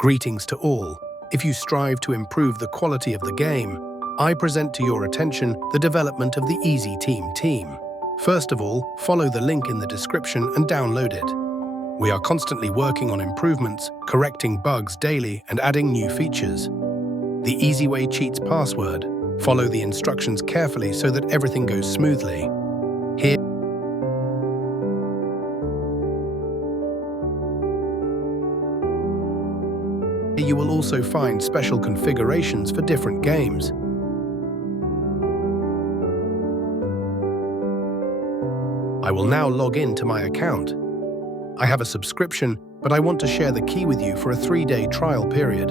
Greetings to all. If you strive to improve the quality of the game, I present to your attention the development of the Easy team. First of all, follow the link in the description and download it. We are constantly working on improvements, correcting bugs daily and adding new features. The EasyWay cheats password. Follow the instructions carefully so that everything goes smoothly. Here you will also find special configurations for different games. I will now log in to my account. I have a subscription, but I want to share the key with you for a 3-day trial period.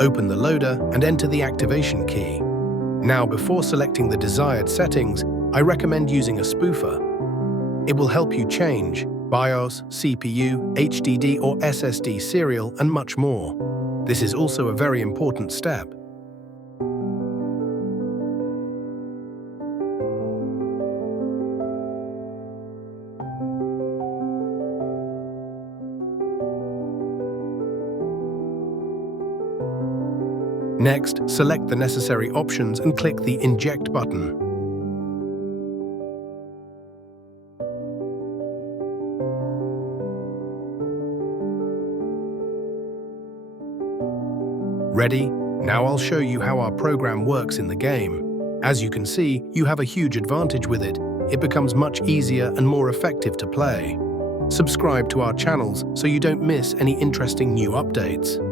Open the loader and enter the activation key. Now, before selecting the desired settings, I recommend using a spoofer. It will help you change BIOS, CPU, HDD or SSD serial, and much more. This is also a very important step. Next, select the necessary options and click the Inject button. Ready? Now I'll show you how our program works in the game. As you can see, you have a huge advantage with it. It becomes much easier and more effective to play. Subscribe to our channels so you don't miss any interesting new updates.